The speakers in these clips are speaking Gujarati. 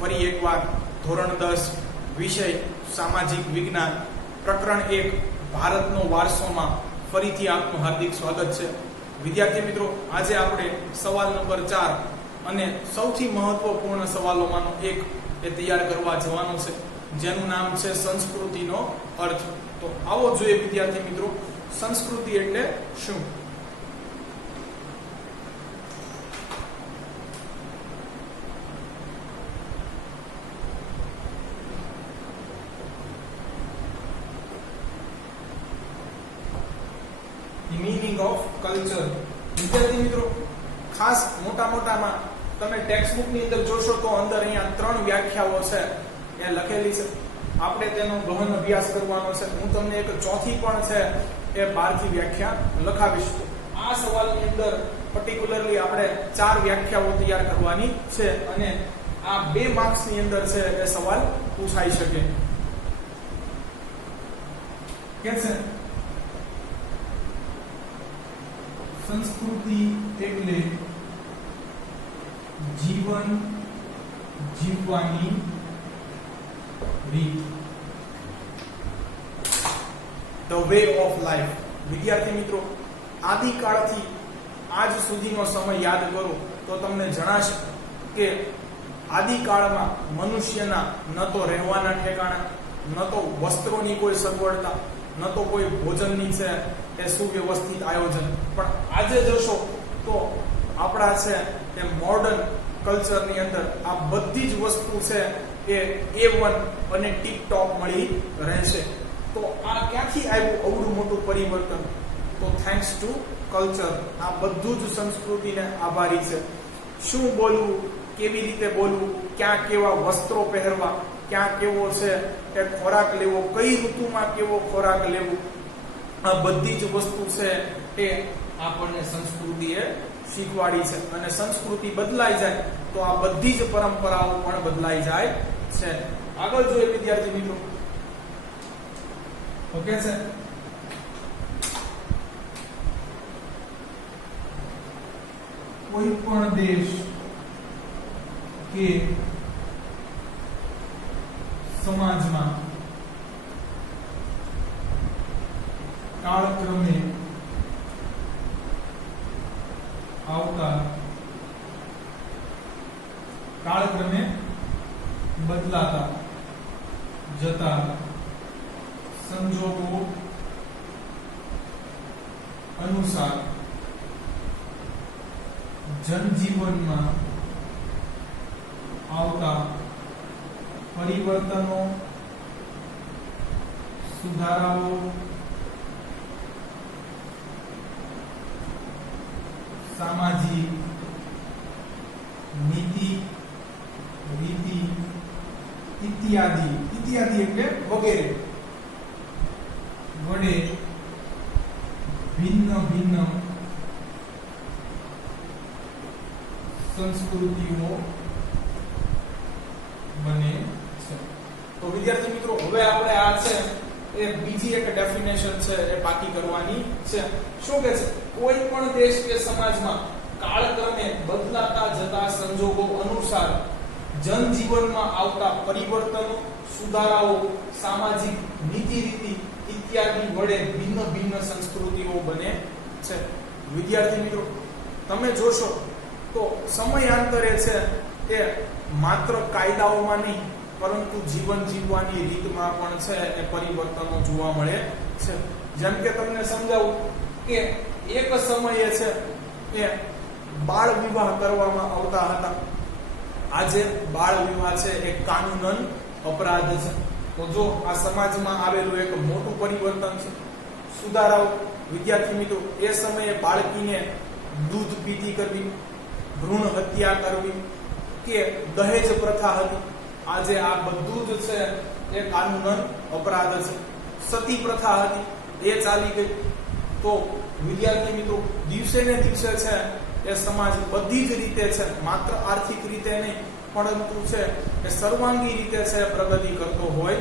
ફરી એકવાર ધોરણ 10 વિષય સામાજિક વિજ્ઞાન પ્રકરણ 1 ભારતનો વારસોમાં ફરીથી આપનું હાર્દિક સ્વાગત છે. વિદ્યાર્થી મિત્રો, આજે આપણે સવાલ નંબર 4 અને સૌથી મહત્વપૂર્ણ સવાલોમાંનો એક એ તૈયાર કરવા જવાનો છે, જેનું નામ છે સંસ્કૃતિનો અર્થ. તો આવો જોઈએ વિદ્યાર્થી મિત્રો, સંસ્કૃતિ એટલે શું? Meaning of culture. વિદ્યાર્થી મિત્રો, ખાસ મોટામાં તમે ટેક્સ્ટ બુક ની અંદર જોશો તો અંદર અહીંયા 3 વ્યાખ્યાઓ છે એ લખેલી છે. આપણે તેનો ગહન અભ્યાસ કરવાનો છે. હું તમને એક ચોથી પણ છે એ બહારથી વ્યાખ્યા લખાવીશ. આ સવાલની અંદર પર્ટિક્યુલરલી આપણે 4 વ્યાખ્યાઓ તૈયાર કરવાની છે અને આ 2 માર્ક્સ ની અંદર છે એ સવાલ પૂછાઈ શકે. કે છે સંસ્કૃતિ એટલે જીવન જીવવાની રીત, ધ વે ઓફ લાઈફ. વિદ્યાર્થી મિત્રો, આદિકાળથી આજ સુધીનો સમય યાદ કરો તો તમને જણાશે કે આદિકાળમાં મનુષ્યના ન તો રહેવાના ઠેકાણા, ન તો વસ્ત્રોની કોઈ સગવડતા, ન તો કોઈ ભોજનની છે એ સુવ્યવસ્થિત આયોજન. પણ આજે જોશો તો આપણા છે એ મોડર્ન કલ્ચરની અંદર આ બધી જ વસ્તુ છે એ A1 અને ટીપ ટોપ મળી રહેશે. તો આ ક્યાંથી આવ્યું અવડું મોટું પરિવર્તન? તો થેન્ક્સ ટુ કલ્ચર. આ બધું જ સંસ્કૃતિને આભારી છે. શું બોલવું, કેવી રીતે બોલવું, ક્યાં કેવા વસ્ત્રો પહેરવા, ક્યાં કેવો છે એ ખોરાક લેવો, કઈ ઋતુમાં કેવો ખોરાક લેવો, આ બધી જ વસ્તુ છે એ આપણને સંસ્કૃતિએ શીખવાડી છે. અને સંસ્કૃતિ બદલાઈ જાય તો આ બધી જ પરંપરાઓ પણ બદલાઈ જાય છે. આગળ જોઈએ વિદ્યાર્થી મિત્રો. ઓકે છે. કોઈ પણ દેશ કે સમાજમાં કાળક્રમે આવતા, કાળક્રમે બદલાતા જતા સંજોગો અનુસાર જનજીવનમાં આવતા પરિવર્તનો, સુધારાઓ, સામાજિક નીતિ રીતિ ઇત્યાદિ એટલે વગેરે વડે ભિન્ન ભિન્ન સંસ્કૃતિઓ બને છે. તો વિદ્યાર્થી મિત્રો, હવે આપણે આ છે એ બીજી એક ડેફિનેશન છે એ પાકી કરવાની છે. શું કહે છે? કોઈ પણ દેશ કે સમાજમાં કાળક્રમે બદલાતા જતા સંજોગો અનુસાર જનજીવનમાં આવતા પરિવર્તનો, સુધારાઓ, સામાજિક નીતિ રીતિ ઇત્યાદિ વડે ભિન્ન ભિન્ન સંસ્કૃતિઓ બને છે. વિદ્યાર્થી મિત્રો, તમે જોશો તો સમયાંતરે છે એ માત્ર કાયદાઓમાં નહીં પરંતુ જીવન જીવવાની રીતમાં પણ છે એ પરિવર્તનો જોવા મળે છે. જેમ કે તમને સમજાવું કે એક સમયે છે એ બાળ વિવાહ કરવામાં આવતા હતા. આજે બાળ વિવાહ છે એ કાનૂનન અપરાધ છે. તો જો આ સમાજમાં આવેલું એક મોટું પરિવર્તન છે. સુધારાઓ. વિદ્યાર્થી મિત્રો, એ સમયે બાળકીને દૂધ પીતી કરવી, ભ્રૂણ હત્યા કરવી કે દહેજ પ્રથા હતી. આજે આ બધું જ છે એ કાનૂનન અપરાધ છે. સતી પ્રથા હતી એ ચાલી ગઈ. તો વિદ્યાર્થી મિત્રો, દિવસે ને દિવસે છે એ સમાજ બધી જ રીતે છે, માત્ર આર્થિક રીતે નહીં પરંતુ છે એ સર્વાંગી રીતે છે પ્રગતિ કરતો હોય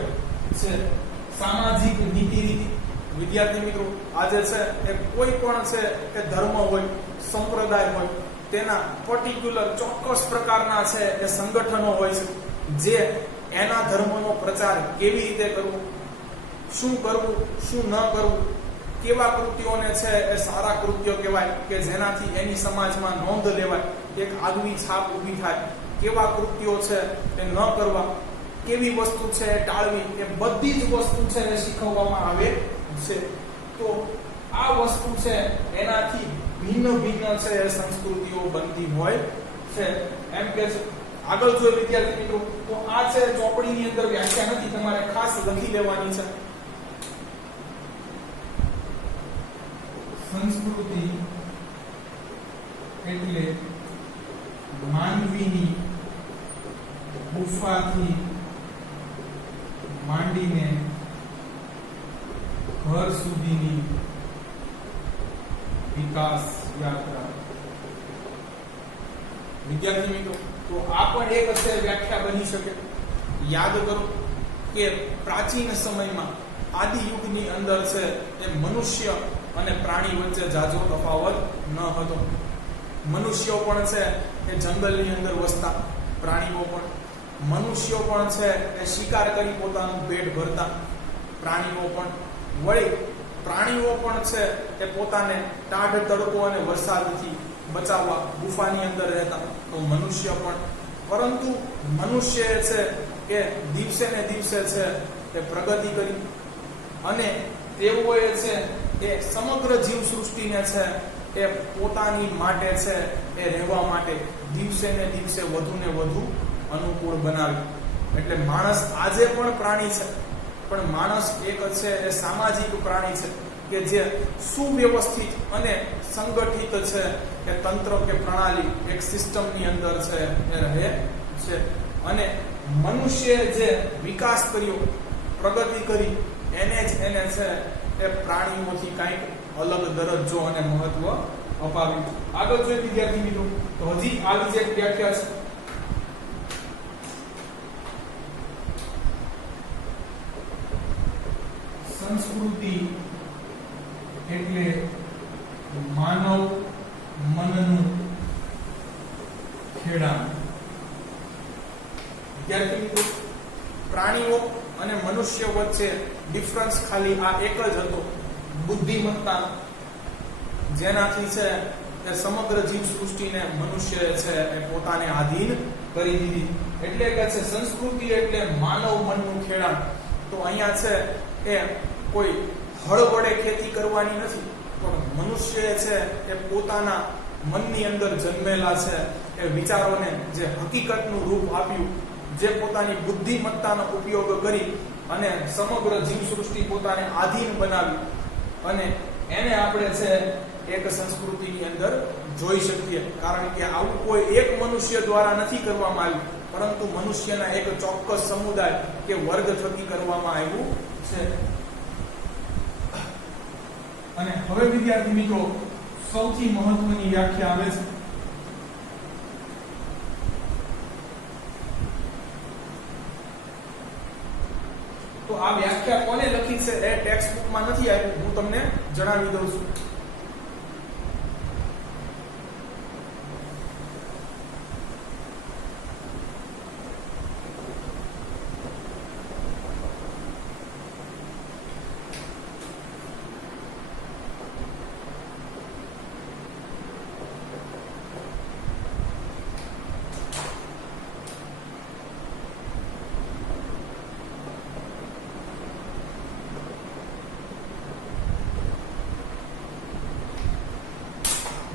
છે. સામાજિક નીતિ રીતિ. વિદ્યાર્થી મિત્રો, આજે છે એ કોઈ પણ છે કે ધર્મ હોય, સંપ્રદાય હોય, તેના પર્ટિક્યુલર ચોક્કસ પ્રકારના છે એ સંગઠનો હોય છે. જે એના ધર્મનો પ્રચાર કેવી રીતે કરવો, શું કરવું, શું ન કરવું, કેવા કૃત્યોને છે એ સારા કૃત્યો કહેવાય કે જેનાથી એની સમાજમાં નોંધ લેવાય, એક આગવી છાપ ઊભી થાય, કેવા કૃત્યો છે એ ન કરવા, કેવી વસ્તુ છે એ ટાળવી, એ બધી જ વસ્તુ છે એ શીખવવામાં આવે છે. તો આ વસ્તુ છે એનાથી ભિન્ન ભિન્ન છે એ સંસ્કૃતિઓ બનતી હોય છે એમ કે છે. આગળ જો વિદ્યાર્થી મિત્રો તો આ છે ચોપડીની અંદર વ્યાખ્યા નથી, તમારે ખાસ લખી લેવાની છે. સંસ્કૃતિ એટલે માનવીની ગુફાથી માંડીને ઘર સુધીની વિકાસ યાત્રા. વિદ્યાર્થી મિત્રો તો આ પણ એક હશે વ્યાખ્યા બની શકે. યાદ કરો કે પ્રાચીન સમયમાં આદિ યુગની અંદર છે એ મનુષ્ય અને પ્રાણી વચ્ચે જાજો તફાવત ન હતો. મનુષ્યો પણ છે એ જંગલની અંદર વસતા, પ્રાણીઓ પણ. મનુષ્યો પણ છે એ શિકાર કરી પોતાનું પેટ ભરતા, પ્રાણીઓ પણ. વળી પ્રાણીઓ પણ છે એ પોતાને ટાઢ તડકો અને વરસાદથી બચાવવા ગુફાની અંદર રહેતા, તો મનુષ્ય પણ. પરંતુ મનુષ્ય છે એ દિવસે ને દિવસે છે એ પ્રગતિ કરી અને તેઓએ છે એ સમગ્ર જીવ સૃષ્ટિને છે એ પોતાની માટે છે એ રહેવા માટે દિવસે ને દિવસે વધુ ને વધુ અનુકૂળ બનાવી. એટલે માણસ આજે પણ પ્રાણી છે, પણ માણસ એક છે એ સામાજિક પ્રાણી છે કે જે સુવ્યવસ્થિત અને સંગઠિત છે કે તંત્ર કે પ્રણાલી એક સિસ્ટમની અંદર છે એ રહે છે. અને મનુષ્યએ જે વિકાસ કર્યો, પ્રગતિ કરી, એને છે એ પ્રાણીઓથી કંઈક અલગ દરજ્જો અને મહત્વ અપાવ્યું. આગળ જોઈએ વિદ્યાર્થી મિત્રો તો હજી આવી જે વ્યાખ્યા છે. સંસ્કૃતિ એટલે માનવ મનનું ખેડાણ. વિદ્યાર્થી મિત્રો પ્રાણીઓ અને મનુષ્ય વચ્ચે ડિફરન્સ ખાલી આ એક જ હતો, બુદ્ધિમત્તા, જેનાથી છે એ સમગ્ર જીવ સૃષ્ટિને મનુષ્ય છે એ પોતાને આધીન કરી દીધી. એટલે કે છે સંસ્કૃતિ એટલે માનવ મનનું ખેડાણ. તો અહીંયા છે એ કોઈ હળ વડે ખેતી કરવાની નથી, પણ મનુષ્ય છે એ પોતાના મનની અંદર જન્મેલા છે એ વિચારોને જે હકીકતનું રૂપ આપ્યું, જે પોતાની બુદ્ધિમત્તાનો ઉપયોગ કરી અને સમગ્ર જીવ સૃષ્ટિ પોતાને આધીન બનાવી, અને એને આપણે છે એક સંસ્કૃતિની અંદર જોઈ શકીએ. કારણ કે આવું કોઈ એક મનુષ્ય દ્વારા નથી કરવામાં આવ્યું, પરંતુ મનુષ્યના એક ચોક્કસ સમુદાય કે વર્ગ થકી કરવામાં આવ્યું છે. અને હવે વિદ્યાર્થી મિત્રો સૌથી મહત્વની વ્યાખ્યા આવે છે. તો આ વ્યાખ્યા કોને લખી છે એ ટેક્સ્ટ બુકમાં નથી આવ્યું, હું તમને જણાવી દઉં છું.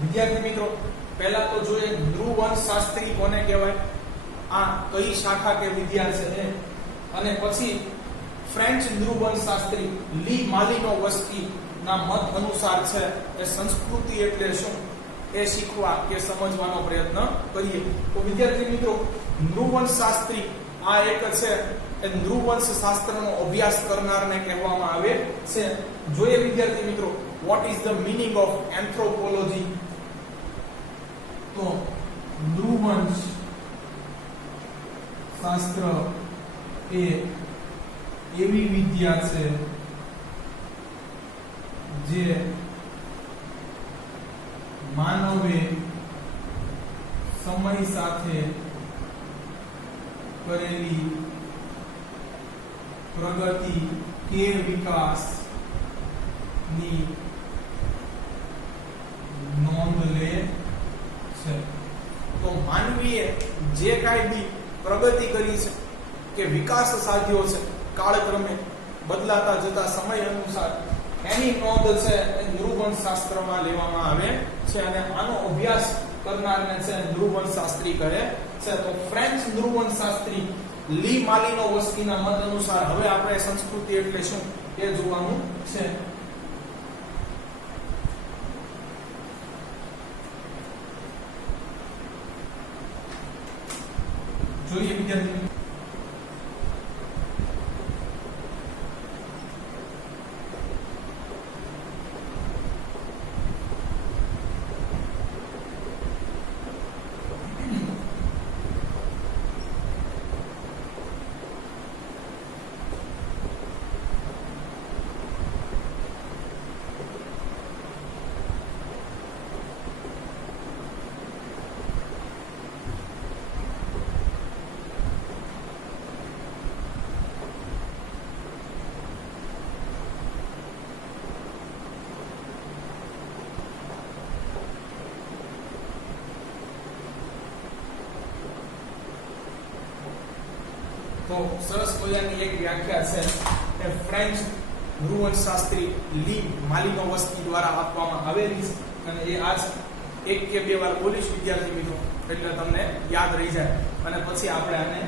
વિદ્યાર્થી મિત્રો પહેલા તો જોઈએ નૃવંશશાસ્ત્રી કોને કહેવાય, આ કઈ શાખા કે વિદ્યા છે એ, અને પછી ફ્રેન્ચ નૃવંશશાસ્ત્રી લી માલિનોવસ્કી ના મત અનુસાર છે એ સંસ્કૃતિ એટલે શું એ શીખવા કે સમજવાનો પ્રયત્ન કરીએ. તો વિદ્યાર્થી મિત્રો નૃવંશશાસ્ત્રી આ એક છે એ નૃવંશ શાસ્ત્રનો અભ્યાસ કરનારને કહેવામાં આવે છે. જોઈએ વિદ્યાર્થી મિત્રો what is the meaning of anthropology. તો નૃવંશ શાસ્ત્ર એ એવી વિદ્યા છે જે માનવે સમય સાથે કરેલી પ્રગતિ કે વિકાસ ની નોંધ લે છે. તો માનવીએ જે કાંઈ બી પ્રગતિ કરી છે કે વિકાસ સાધ્યો છે કાળક્રમે બદલાતા જતા સમય અનુસાર, એની નોંધ છે એ નૃવંશ શાસ્ત્રમાં લેવામાં આવે છે અને આનો અભ્યાસ કરનારને છે નૃવંશ શાસ્ત્રી કહે છે. તો ફ્રેન્ચ નૃવંશ શાસ્ત્રી લી માલિનોવસ્કીના મત અનુસાર હવે આપણે સંસ્કૃતિ એટલે શું એ જોવાનું છે. જોઈએ વિદ્યાર્થી તો સરસ મજાની એક વ્યાખ્યા છે એ ફ્રેન્ચ નૃવંશ શાસ્ત્રી લી માલિનોવસ્કી દ્વારા આપવામાં આવેલી છે અને એ આજ એક કે બે વાર બોલીશ વિદ્યાર્થી મિત્રો એટલે તમને યાદ રહી જાય અને પછી આપણે આને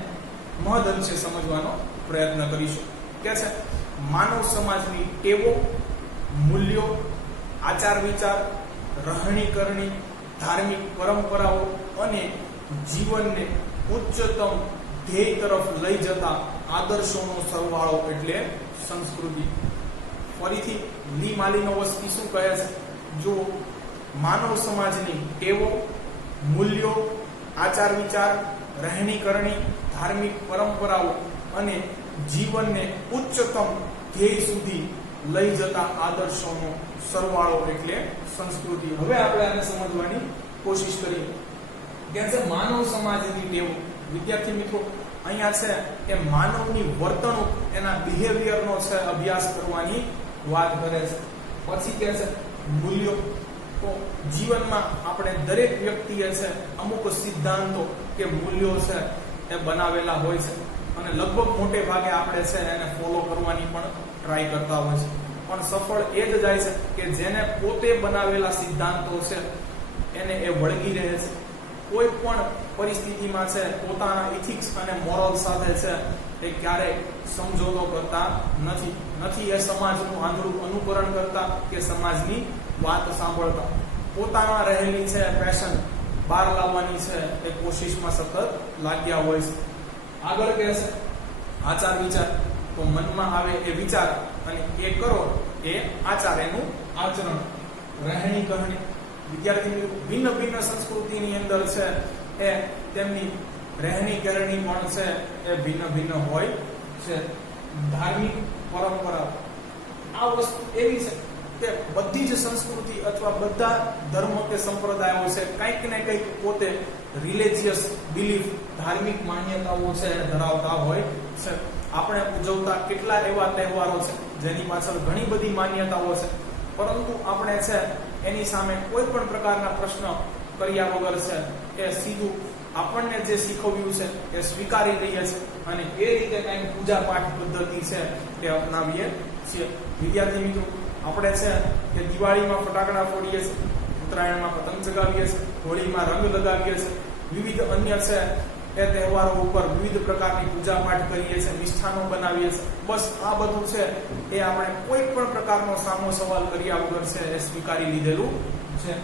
મહદઅંશે સમજવાનો પ્રયત્ન કરીશું. કે છે માનવ સમાજની ટેવો, મૂલ્યો, આચાર વિચાર, રહણી કરણી, ધાર્મિક પરંપરાઓ અને જીવનને ઉચ્ચતમ ધ્યેય તરફ લઈ જતા આદર્શોનો સરવાળો એટલે સંસ્કૃતિ. ફરીથી લી માલિનોવસ્કી શું કહે છે? જો માનવ સમાજની ટેવો, મૂલ્યો, આચાર વિચાર, રહેણી કરણી, ધાર્મિક પરંપરાઓ અને જીવનને ઉચ્ચતમ ધ્યેય સુધી લઈ જતા આદર્શોનો સરવાળો એટલે સંસ્કૃતિ. હવે આપણે આને સમજવાની કોશિશ કરીએ. કે છે માનવ સમાજની ટેવો. વિદ્યાર્થી મિત્રો અહીંયા છે એ માનવની વર્તણૂક, એના બિહેવિયરનો છે અભ્યાસ કરવાની વાત કરે છે. પછી કે છે મૂલ્યો. તો જીવનમાં આપણે દરેક વ્યક્તિએ છે અમુક સિદ્ધાંતો કે મૂલ્યો છે એ બનાવેલા હોય છે અને લગભગ મોટે ભાગે આપણે છે એને ફોલો કરવાની પણ ટ્રાય કરતા હોય છે. પણ સફળ એ જ જાય છે કે જેને પોતે બનાવેલા સિદ્ધાંતો છે એને એ વળગી રહે છે. કોઈ પણ પરિસ્થિતિમાં છે પોતાના ઇથિક્સ અને મોરલ સાથે છે એ ક્યારેય સમજોતો કરતા નથી એ સમાજનું આંધળું અનુકરણ કરતા કે સમાજની વાત સાંભળતા. પોતાના રહેલી છે પેશન બહાર લાવવાની છે એ કોશિશમાં સતત લાગ્યા હોય છે. આગળ કહે છે આચાર વિચાર. તો મનમાં આવે એ વિચાર અને એ કરો એ આચાર, એનું આચરણ. રહેણી કરણી. વિદ્યાર્થી ભિન્ન ભિન્ન સંસ્કૃતિની અંદર છે એ તેમની રહેણી કરણી પણ છે એ ભિન્ન ભિન્ન હોય છે. ધાર્મિક પરંપરા. આ વસ્તુ એવી છે કે બધી જ સંસ્કૃતિ અથવા બધા ધર્મ કે સંપ્રદાયો છે કંઈક ને કંઈક પોતે રિલિજિયસ બિલીફ, ધાર્મિક માન્યતાઓ છે ધરાવતા હોય છે. આપણે ઉજવતા કેટલા એવા તહેવારો છે જેની પાછળ ઘણી બધી માન્યતાઓ છે, પરંતુ આપણે છે એની સામે કોઈ પણ પ્રકારના પ્રશ્ન કર્યા વગર છે એ સીધું આપણને જે શીખવ્યું છે એ સ્વીકારી લઈએ છીએ અને એ રીતે કંઈક પૂજા પાઠ પદ્ધતિ છે એ અપનાવીએ છીએ. વિદ્યાર્થી મિત્રો આપણે છે કે દિવાળીમાં ફટાકડા ફોડીએ છીએ, ઉત્તરાયણમાં પતંગ ચગાવીએ છીએ, હોળીમાં રંગ લગાવીએ છીએ, વિવિધ અન્ય છે એ તહેવારો ઉપર વિવિધ પ્રકારની પૂજા પાઠ કરીએ છીએ, મિષ્ઠાનો બનાવીએ છીએ. બસ આ બધું છે એ આપણે કોઈ પણ પ્રકારનો સામો સવાલ કર્યા વગર છે એ સ્વીકારી લીધેલું છે.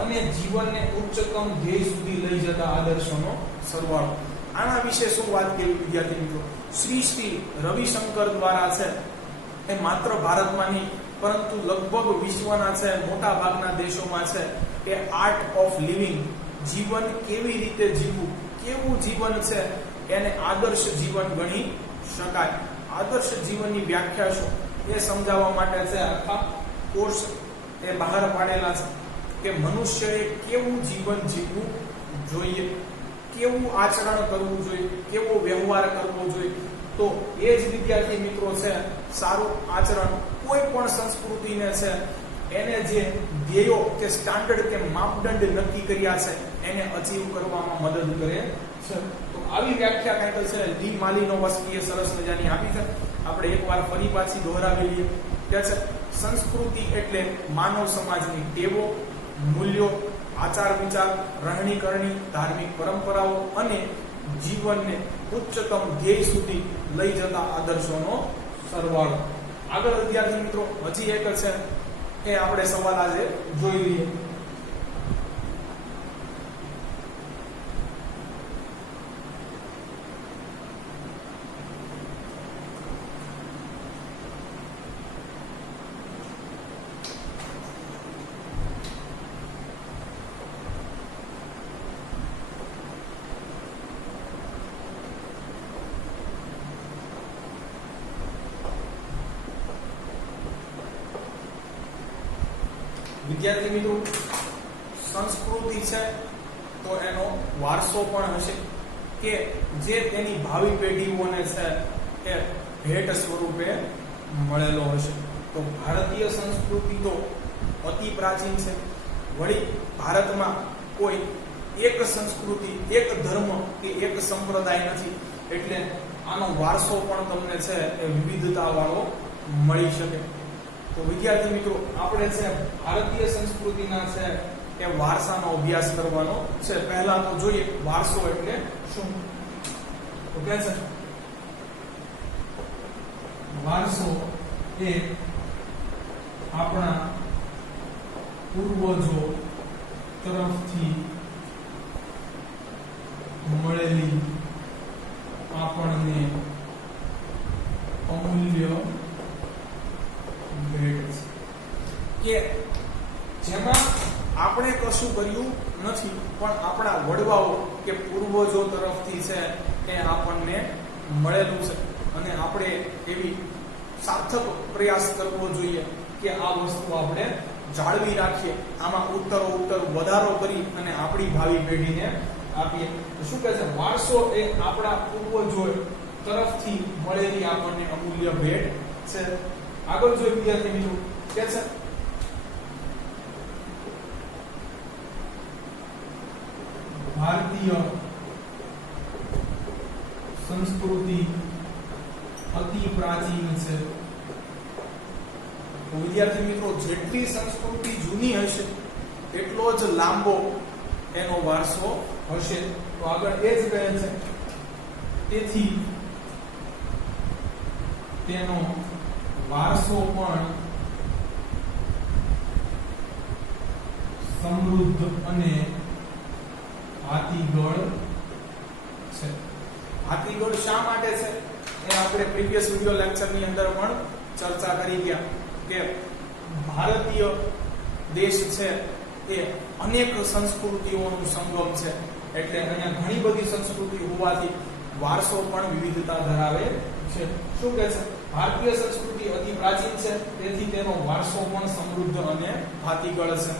અને જીવનને ઉચ્ચતમ ધ્યેય સુધી લઈ જતા આદર્શોનો સરવાળો. આના વિશે શું વાત કેવી વિદ્યાર્થી મિત્રો? શ્રી રવિશંકર દ્વારા છે એ માત્ર ભારતમાં નહીં પરંતુ લગભગ વિશ્વના છે મોટા ભાગના દેશોમાં છે એ આર્ટ ઓફ લિવિંગ, જીવન કેવી રીતે જીવવું, કેવું જીવન છે એને આદર્શ જીવન ગણી શકાય. આદર્શ જીવનની વ્યાખ્યા શું એ સમજાવવા માટે છે આખા કોર્સ એ બહાર પાડેલા છે કે મનુષ્યએ કેવું જીવન જીવવું જોઈએ. કેવું આચરણ કરવું જોઈએ, કેવો વ્યવહાર કરવો જોઈએ. તો એ જ વિદ્યાર્થી મિત્રો છે સારું આચરણ કોઈ પણ સંસ્કૃતિને છે એને જે ધ્યેયો કે સ્ટાન્ડર્ડ કે માપદંડ નક્કી કર્યા છે એને અચીવ કરવામાં મદદ કરે છે. તો આવી વ્યાખ્યા કંઈક છે લી માલિનોવસ્કીએ સરસ મજાની આપી છે. આપણે એકવાર ફરી પાછી દોહરાવી લઈએ કે છે સંસ્કૃતિ એટલે માનવ સમાજની ટેવો, મૂલ્યો, આચાર વિચાર, રહેણી કરણી, ધાર્મિક પરંપરાઓ અને જીવનને ઉચ્ચતમ ધ્યેય સુધી લઈ જતા આદર્શોનો સરવાળો. આગળ વિદ્યાર્થી મિત્રો હજી એક છે એ આપણે સવાલ આજે જોઈ લઈએ. વિદ્યાર્થી મિત્રો સંસ્કૃતિ છે તો એનો વારસો પણ હશે કે જે તેની ભાવિ પેઢીઓને છે એ ભેટ સ્વરૂપે મળેલો હશે. તો ભારતીય સંસ્કૃતિ તો અતિ પ્રાચીન છે. વળી ભારતમાં કોઈ એક સંસ્કૃતિ, એક ધર્મ કે એક સંપ્રદાય નથી, એટલે આનો વારસો પણ તમને છે એ વિવિધતા વાળો મળી શકે. તો વિદ્યાર્થી મિત્રો આપણે છે ભારતીય સંસ્કૃતિના છે એ વારસાનો અભ્યાસ કરવાનો છે. પહેલા તો જોઈએ વારસો એટલે શું. તો કે છે વારસો એ આપણા પૂર્વજો તરફથી મળેલી આપણને અમૂલ્ય ભેટ છે કે જેમાં આપણે કશું કર્યું નથી પણ આપણા વડવાઓ કે પૂર્વજો તરફથી છે એ આપણને મળેલું છે. અને આપણે એવી સાર્થક પ્રયાસ કરવો જોઈએ કે આ વસ્તુ આપણે જાળવી રાખીએ, આમાં ઉત્તર વધારો કરી અને આપણી ભાવિ પેઢીને આપીએ. શું કહે છે વારસો એ આપણા પૂર્વજો તરફથી મળેલી આપણને અમૂલ્ય ભેટ છે. આગળ જોઈએ વિદ્યાર્થી મિત્રો કે છે ભારતીય સંસ્કૃતિ અતિ પ્રાચીન છે. તો વિદ્યાર્થી મિત્રો જેટલી સંસ્કૃતિ જૂની હશે એટલો જ લાંબો એનો વારસો હશે. તો આગળ એ જ કહે છે તેથી તેનો વારસો પણ સમૃદ્ધ અને હાથીગળ છે. હાથીગળ શા માટે છે એ આપણે પ્રીવિયસ વિડિયો લેક્ચરની અંદર પણ ચર્ચા કરી ગયા કે ભારતીય દેશ છે એ અનેક સંસ્કૃતિઓનું સંગમ છે. એટલે અહીંયા ઘણી બધી સંસ્કૃતિ હોવાથી વારસો પણ વિવિધતા ધરાવે છે. શું કહે છે ભારતીય સંસ્કૃતિ અતિ પ્રાચીન છે તેથી તેનો વારસો પણ સમૃદ્ધ અને હાથીગળ છે.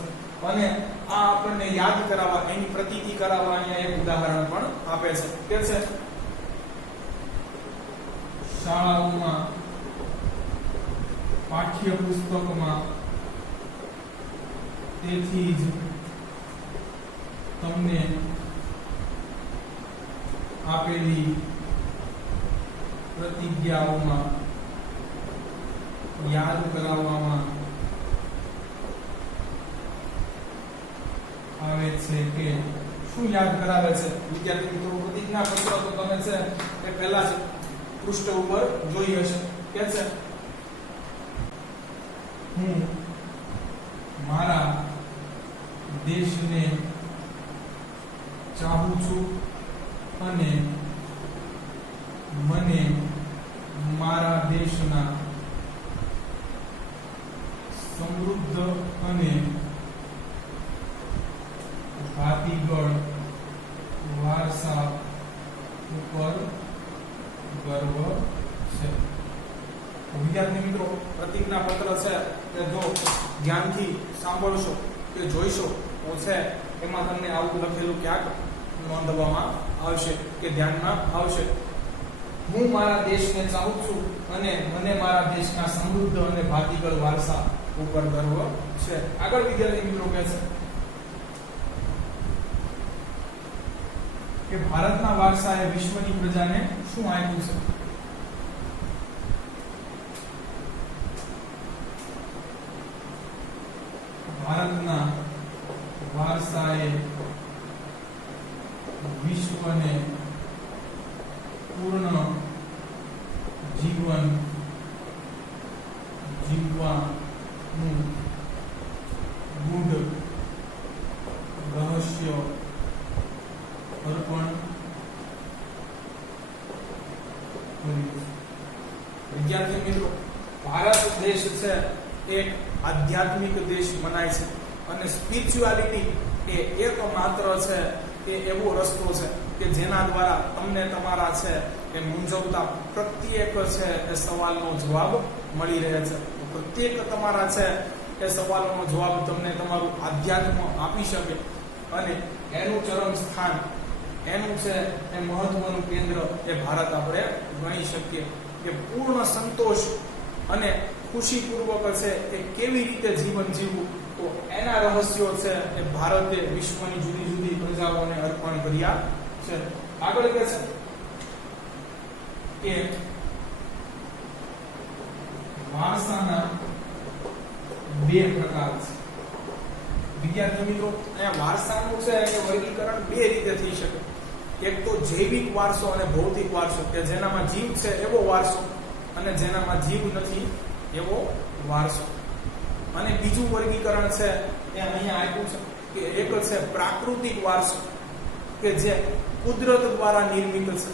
અને આ આપણને યાદ કરાવવા, એની પ્રતીતિ કરાવવા અહીંયા એક ઉદાહરણ પણ આપે છે કે છે શાળાઓમાં પાઠ્યપુસ્તકમાં તેથી જ તમને આપેલી પ્રતિજ્ઞાઓમાં યાદ કરાવવામાં આવે છે કે શું યાદ કરાવે છે વિદ્યાર્થી મિત્રો પ્રતિજ્ઞા પત્ર તો તમે છે એ પહેલા જ પૃષ્ઠ ઉપર જોઈ હશે કે છે હું મારા દેશને ચાહું છું અને મને મારા દેશના સમૃદ્ધ અને હાથીગળ વારસા ઉપર ગર્વ છે. વિદ્યાર્થી મિત્રો પ્રતિજ્ઞા પત્ર છે કે જો ધ્યાનથી સાંભળશો કે જોઈશો તો છે એમાં તમને આવું લખેલું ક્યાંક નોંધવામાં આવશે કે ધ્યાનમાં આવશે. હું મારા દેશને ચાહું છું અને મને મારા દેશના સમૃદ્ધ અને ભાતીગળ વારસા ઉપર ગર્વ છે. આગળ વિદ્યાર્થી મિત્રો કહે છે કે ભારતના વારસાએ વિશ્વની પ્રજાને શું આપ્યું છે? ભારતના વારસાએ વિશ્વને પૂર્ણ જીવન જીવવાનું ગુડ રહસ્ય અર્પણ કર્યું. વિદ્યાર્થી મિત્રો, ભારત દેશ છે એક આધ્યાત્મિક દેશ મનાય છે અને સ્પિરિચ્યુઆલિટી એ એકમાત્ર છે એ એવો રસ્તો છે કે જેના દ્વારા તમને તમારા છે એ મૂંઝવતા પ્રત્યેક છે એ સવાલનો જવાબ મળી રહે છે. પ્રત્યેક તમારા છે એ સવાલનો જવાબ તમને તમારું આધ્યાત્મ આપી શકે અને એનું ચરમ સ્થાન, એનું છે એ મહત્વનું કેન્દ્ર એ ભારત આપણે ગણી શકીએ કે પૂર્ણ સંતોષ અને ખુશીપૂર્વક છે એ કેવી રીતે જીવન જીવવું, તો એના રહસ્યો છે એ ભારતે વિશ્વની જુદી જુદી પ્રજાઓને અર્પણ કર્યા છે. આગળ કહે છે કે વારસાના બે પ્રકાર છે. વિદ્યાર્થી મિત્રો, અહીંયા વારસાનું છે એ વર્ગીકરણ બે રીતે થઈ શકે. એક તો જૈવિક વારસો અને ભૌતિક વારસો, કે જેનામાં જીવ છે એવો વારસો અને જેનામાં જીવ નથી એવો વારસો. અને બીજું વર્ગીકરણ છે એ અહીંયા આપ્યું છે કે એક છે પ્રાકૃતિક વારસો કે જે કુદરત દ્વારા નિર્મિત છે,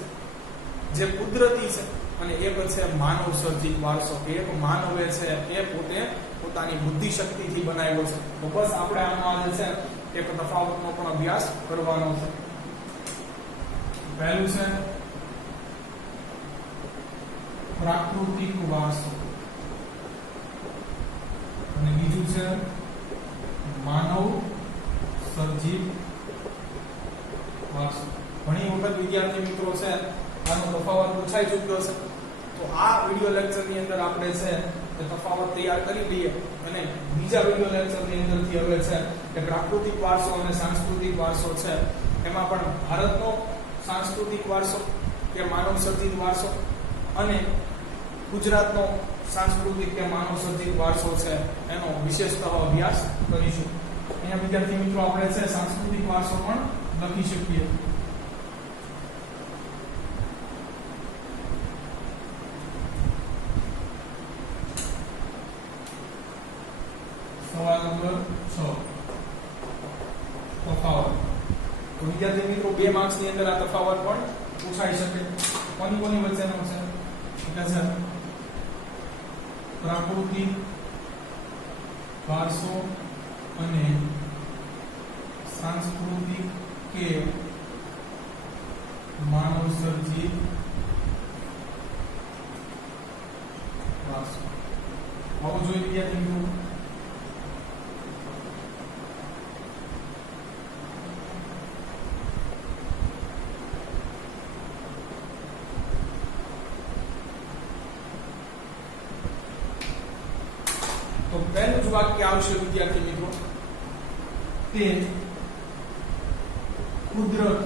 જે કુદરતી છે, અને એક છે માનવ સર્જિત વારસો કે એક માનવે છે એ પોતે પોતાની બુદ્ધિ શક્તિથી બનાવ્યો છે. તો બસ આપણે આનો આજે છે એક તફાવતનો પણ અભ્યાસ કરવાનો છે. પહેલું છે પ્રાકૃતિક વારસો અને બીજું છે માનવ સર્જિત વારસો. ઘણી વખત વિદ્યાર્થી મિત્રો છે આનો તફાવત પૂછાઈ ચૂક્યો છે, તો આ વિડિયો લેક્ચરની અંદર આપણે છે એ તફાવત તૈયાર કરી લઈએ અને બીજા વિડિયો લેક્ચરની અંદરથી હવે છે કે પ્રાકૃતિક વારસો અને સાંસ્કૃતિક વારસો છે એમાં પણ ભારતનો સાંસ્કૃતિક વારસો કે માનવ સર્જિત વારસો અને ગુજરાતનો સાંસ્કૃતિક કે માનવ સર્જિત વારસો છે એનો વિશેષતઃ અભ્યાસ કરીશું. અહીંયા વિદ્યાર્થી મિત્રો આપણે છે સાંસ્કૃતિક વારસો પણ લખી શકીએ. સવાલ નંબર 6 તફાવત. તો વિદ્યાર્થી મિત્રો 2 માર્ક્સ ની અંદર આ તફાવત પણ પૂછાઈ શકે. કોની કોની વચ્ચેનો છે? એટલે છે પ્રાકૃતિક વારસો અને સાંસ્કૃતિક કે માનવ સર્જિત વારસો. આવો જોઈએ વિદ્યાર્થી મિત્રો. તો પહેલું જ વાક્ય આવશે વિદ્યાર્થી મિત્રો, તે કુદરત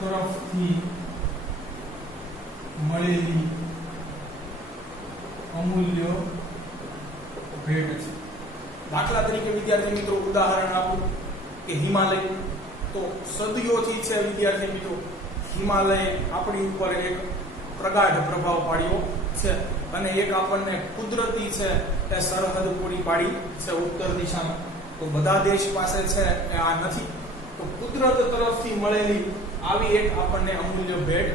તરફથી મળેલી અમૂલ્ય ભેટ છે. દાખલા તરીકે વિદ્યાર્થી મિત્રો ઉદાહરણ આપું કે હિમાલય. તો સદીઓથી છે વિદ્યાર્થી મિત્રો હિમાલય આપણી ઉપર એક પ્રગાઢ પ્રભાવ પાડ્યો છે અને એક આપણને કુદરતી છે એ સરહદ પૂરી પાડી છે ઉત્તર દિશામાં. તો બધા દેશ પાસે છે એ આ નથી. તો કુદરત તરફથી મળેલી આવી એક આપણને અમૂલ્ય ભેટ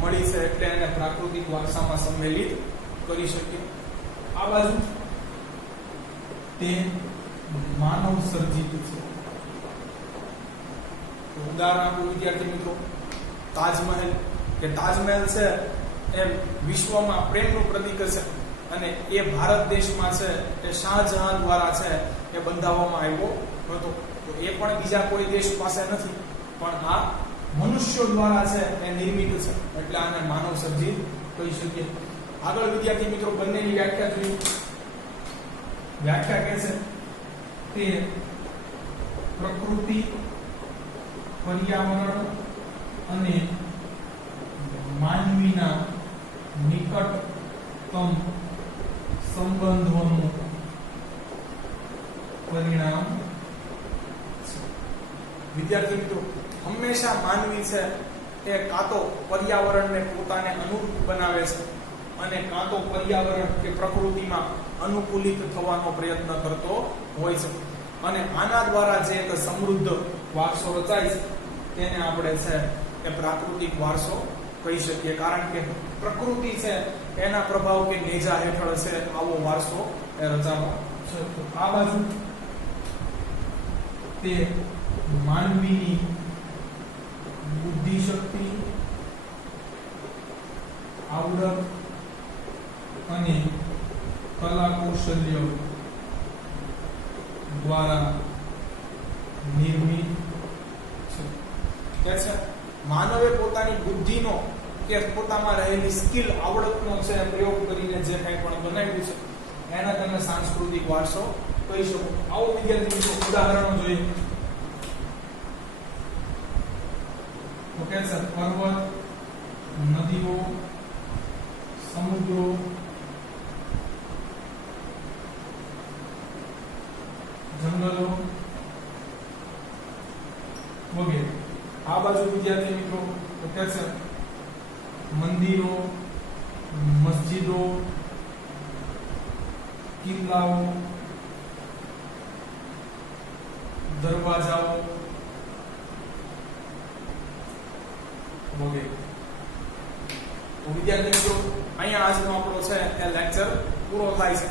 મળી છે એટલે એને પ્રાકૃતિક વારસામાં સંમેલિત કરી શકીએ. આ બાજુ તે માનવ સર્જિત છે. તો ઉદાહરણ આપું વિદ્યાર્થી મિત્રો, તાજમહેલ કે તાજમહેલ છે એ વિશ્વમાં પ્રેમનું પ્રતીક છે અને એ ભારત દેશમાં છે એ શાહજહાં દ્વારા છે એ બંધાવવામાં આવ્યો હતો. તો એ પણ બીજા કોઈ દેશ પાસે નથી, પણ આ મનુષ્યો દ્વારા છે એ નિર્મિત છે, એટલે આને માનવ સર્જિત કહી શકીએ. આગળ વિદ્યાર્થી મિત્રો બંનેની વ્યાખ્યા જોઈએ. વ્યાખ્યા કહે છે તે પ્રકૃતિ, પર્યાવરણ અને માનવીના નિકટતમ સંબંધોનું પરિણામ છે. વિદ્યાર્થી મિત્રો, હંમેશા માનવી છે એ કાં તો પર્યાવરણને પોતાને અનુરૂપ બનાવે છે અને કાં તો પર્યાવરણ કે પ્રકૃતિમાં અનુકૂલિત થવાનો પ્રયત્ન કરતો હોય છે. અને આના દ્વારા જે એક સમૃદ્ધ વારસો રચાય છે તેને આપણે છે એ પ્રાકૃતિક વારસો કહી શકીએ. કારણ કે પ્રકૃતિ છે એના પ્રભાવ કે નેજા હેઠળ છે આવો વારસો એ રચાવો છે. તો આ બાજુ તે માનવીની બુદ્ધિ શક્તિ, આવડત અને કલા કૌશલ્ય દ્વારા નિર્મિત છે. માનવે પોતાની બુદ્ધિનો કે પોતામાં રહેલી સ્કિલ, આવડતનો છે પ્રયોગ કરીને જે કંઈ પણ બનાવ્યું છે એના તમે સાંસ્કૃતિક વારસો કહી શકો. આવો વિદ્યાર્થી મિત્રો ઉદાહરણો જોઈએ. તો કે છે પર્વત, નદીઓ, સમુદ્રો, જંગલો વગેરે. આ બાજુ વિદ્યાર્થી મિત્રો તો કે છે મંદિરો, મસ્જિદો, કિલ્લાઓ, દરવાજાઓ વગેરે. તો વિદ્યાર્થી મિત્રો અહીંયા આજનો આપણો છે એ લેક્ચર પૂરો થાય છે.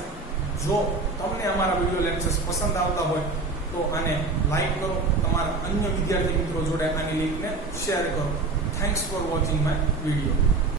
જો તમને અમારા વિડિયો લેક્ચર્સ પસંદ આવતા હોય તો આને લાઈક કરો, તમારા અન્ય વિદ્યાર્થી મિત્રો જોડે આની લિંકને શેર કરો. Thanks for watching my video.